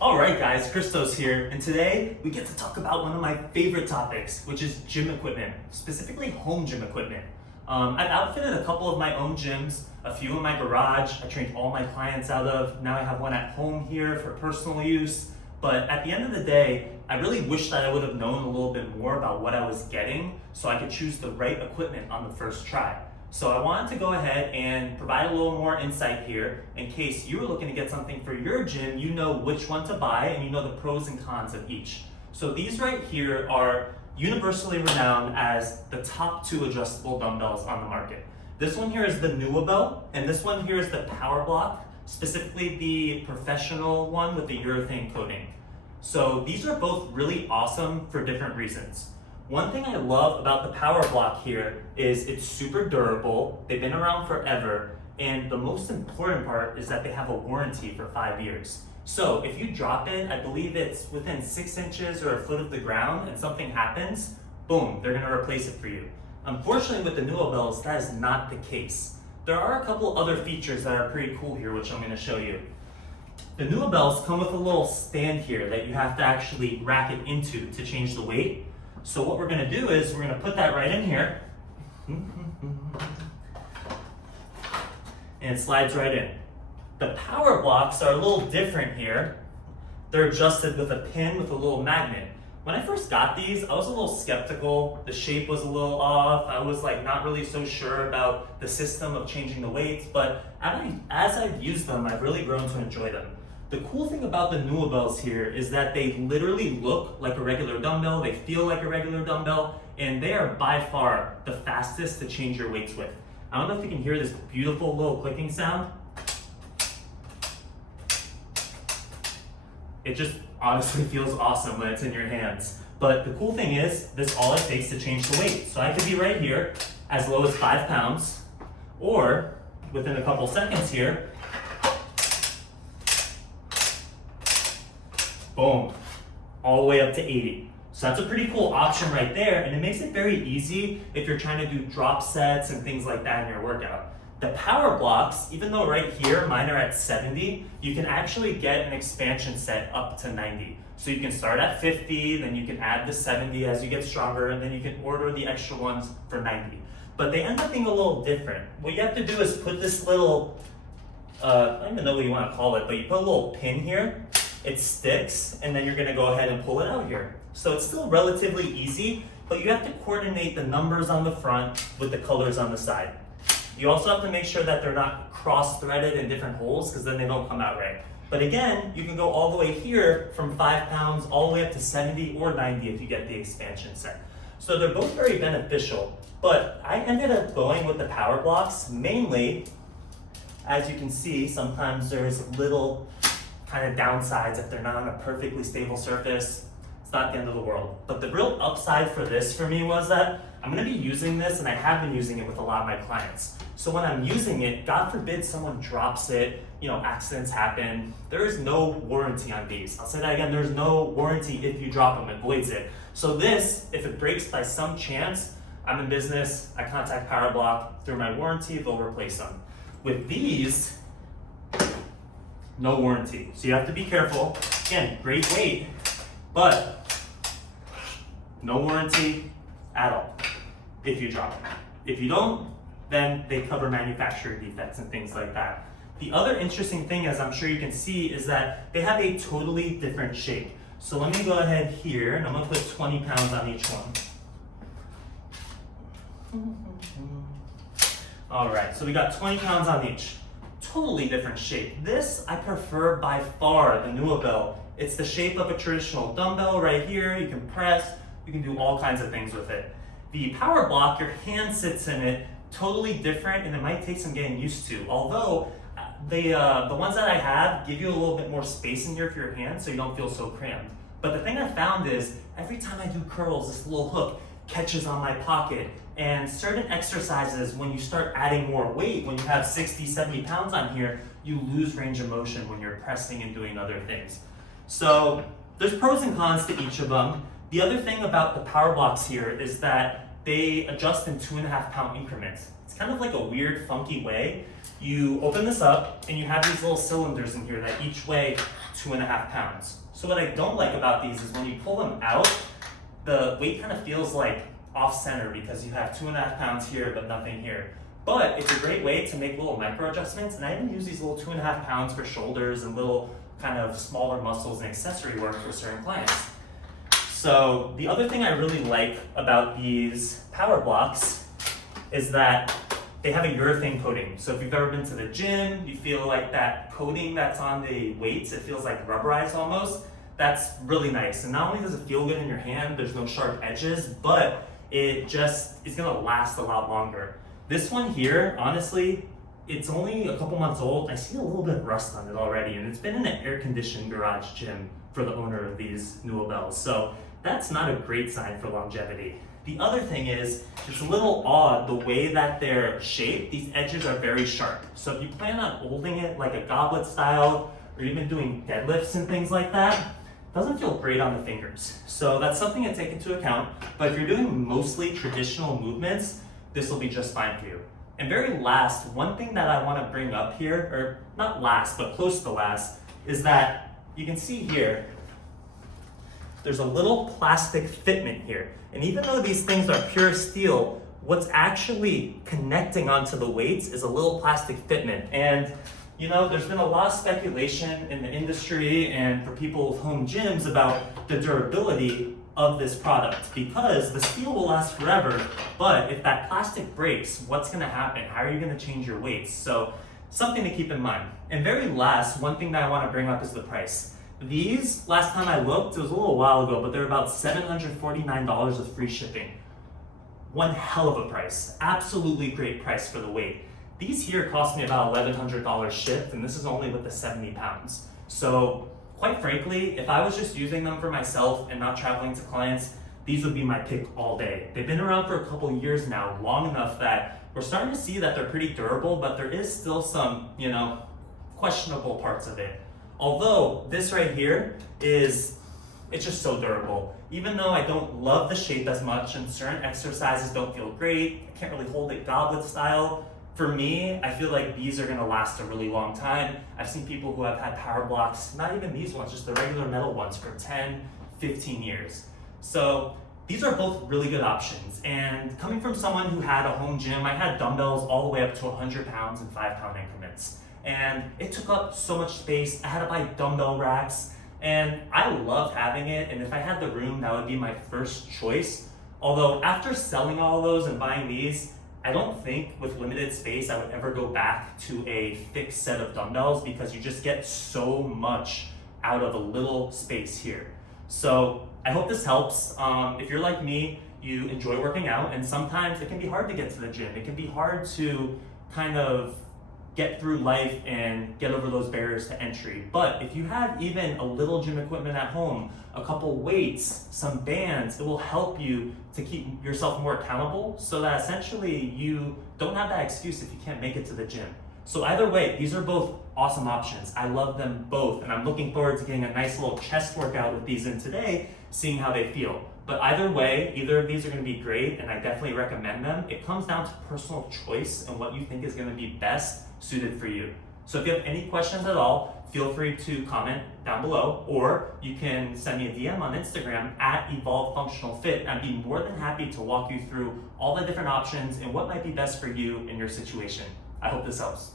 Alright guys, Christos here, and today we get to talk about one of my favorite topics, which is gym equipment, specifically home gym equipment. I've outfitted a couple of my own gyms, a few in my garage, I trained all my clients out of, now I have one at home here for personal use, but at the end of the day, I really wish that I would have known a little bit more about what I was getting so I could choose the right equipment on the first try. So I wanted to go ahead and provide a little more insight here in case you were looking to get something for your gym, you know which one to buy and you know the pros and cons of each. So these right here are universally renowned as the top two adjustable dumbbells on the market. This one here is the Nuobell and this one here is the Powerblock, specifically the professional one with the urethane coating. So these are both really awesome for different reasons. One thing I love about the Powerblock here is it's super durable, they've been around forever, and the most important part is that they have a warranty for 5 years. So if you drop it, I believe it's within 6 inches or a foot of the ground and something happens, boom, they're gonna replace it for you. Unfortunately with the Nuobells, that is not the case. There are a couple other features that are pretty cool here, which I'm gonna show you. The Nuobells come with a little stand here that you have to actually rack it into to change the weight. So what we're going to do is we're going to put that right in here and it slides right in. The power blocks are a little different here. They're adjusted with a pin with a little magnet. When I first got these, I was a little skeptical. The shape was a little off. I was not really so sure about the system of changing the weights, but as I've used them, I've really grown to enjoy them. The cool thing about the Nuobells here is that they literally look like a regular dumbbell, they feel like a regular dumbbell, and they are by far the fastest to change your weights with. I don't know if you can hear this beautiful little clicking sound. It just honestly feels awesome when it's in your hands. But the cool thing is, this all it takes to change the weight. So I could be right here, as low as 5 pounds, or within a couple seconds here, boom, all the way up to 80. So that's a pretty cool option right there, and it makes it very easy if you're trying to do drop sets and things like that in your workout. The power blocks, even though right here mine are at 70, you can actually get an expansion set up to 90. So you can start at 50, then you can add the 70 as you get stronger, and then you can order the extra ones for 90. But they end up being a little different. What you have to do is put this little, I don't even know what you want to call it, but you put a little pin here. It sticks, and then you're gonna go ahead and pull it out here. So it's still relatively easy, but you have to coordinate the numbers on the front with the colors on the side. You also have to make sure that they're not cross-threaded in different holes, because then they don't come out right. But again, you can go all the way here from 5 pounds all the way up to 70 or 90 if you get the expansion set. So they're both very beneficial, but I ended up going with the power blocks mainly, as you can see, sometimes there's little kind of downsides if they're not on a perfectly stable surface. It's not the end of the world. But the real upside for this for me was that I'm gonna be using this, and I have been using it with a lot of my clients. So when I'm using it, God forbid someone drops it, accidents happen. There is no warranty on these. I'll say that again, there's no warranty if you drop them, it voids it. So this, if it breaks by some chance, I'm in business, I contact Powerblock through my warranty, they'll replace them. With these, no warranty. So you have to be careful. Again, great weight, but no warranty at all if you drop it. If you don't, then they cover manufacturer defects and things like that. The other interesting thing, as I'm sure you can see, is that they have a totally different shape. So let me go ahead here, and I'm gonna put 20 pounds on each one. All right, so we got 20 pounds on each. Totally different shape. This I prefer by far, the Nuobell. It's the shape of a traditional dumbbell right here. You can press, you can do all kinds of things with it. The power block, your hand sits in it, totally different, and it might take some getting used to. Although the ones that I have give you a little bit more space in here for your hand so you don't feel so cramped. But the thing I found is every time I do curls, this little hook catches on my pocket. And certain exercises, when you start adding more weight, when you have 60, 70 pounds on here, you lose range of motion when you're pressing and doing other things. So there's pros and cons to each of them. The other thing about the power blocks here is that they adjust in 2.5 pound increments. It's kind of like a weird, funky way. You open this up and you have these little cylinders in here that each weigh 2.5 pounds. So what I don't like about these is when you pull them out, the weight kind of feels like off center because you have 2.5 pounds here but nothing here. But it's a great way to make little micro adjustments, and I even use these little 2.5 pounds for shoulders and little kind of smaller muscles and accessory work for certain clients. So the other thing I really like about these Powerblocks is that they have a urethane coating. So if you've ever been to the gym, you feel like that coating that's on the weights, it feels like rubberized almost. That's really nice. And not only does it feel good in your hand, there's no sharp edges, but it just is gonna last a lot longer. This one here, honestly, it's only a couple months old. I see a little bit of rust on it already, and it's been in an air-conditioned garage gym for the owner of these Nuobells. So that's not a great sign for longevity. The other thing is, it's a little odd the way that they're shaped. These edges are very sharp. So if you plan on holding it like a goblet style, or even doing deadlifts and things like that, it doesn't feel great on the fingers. So that's something to take into account. But if you're doing mostly traditional movements, this will be just fine for you. And very last, one thing that I want to bring up here, or not last, but close to last, is that you can see here, there's a little plastic fitment here. And even though these things are pure steel, what's actually connecting onto the weights is a little plastic fitment. And you know, there's been a lot of speculation in the industry and for people with home gyms about the durability of this product, because the steel will last forever, but if that plastic breaks, what's gonna happen? How are you gonna change your weights? So something to keep in mind. And very last, one thing that I wanna bring up is the price. These, last time I looked, it was a little while ago, but they're about $749 with free shipping. One hell of a price. Absolutely great price for the weight. These here cost me about $1,100 shipped, and this is only with the 70 pounds. So quite frankly, if I was just using them for myself and not traveling to clients, these would be my pick all day. They've been around for a couple of years now, long enough that we're starting to see that they're pretty durable, but there is still some, you know, questionable parts of it. Although this right here it's just so durable. Even though I don't love the shape as much and certain exercises don't feel great, I can't really hold it goblet style. For me, I feel like these are gonna last a really long time. I've seen people who have had Powerblocks, not even these ones, just the regular metal ones, for 10, 15 years. So these are both really good options. And coming from someone who had a home gym, I had dumbbells all the way up to 100 pounds in 5-pound increments. And it took up so much space. I had to buy dumbbell racks, and I loved having it. And if I had the room, that would be my first choice. Although after selling all those and buying these, I don't think with limited space I would ever go back to a fixed set of dumbbells, because you just get so much out of a little space here. So I hope this helps. If you're like me, you enjoy working out, and sometimes it can be hard to get to the gym. It can be hard to kind of get through life and get over those barriers to entry. But if you have even a little gym equipment at home, a couple weights, some bands, it will help you to keep yourself more accountable, so that essentially you don't have that excuse if you can't make it to the gym. So either way, these are both awesome options. I love them both, and I'm looking forward to getting a nice little chest workout with these in today, seeing how they feel. But either way, either of these are gonna be great, and I definitely recommend them. It comes down to personal choice and what you think is gonna be best suited for you. So if you have any questions at all, feel free to comment down below, or you can send me a DM on Instagram at EvolvedFunctionalFit. I'd be more than happy to walk you through all the different options and what might be best for you in your situation. I hope this helps.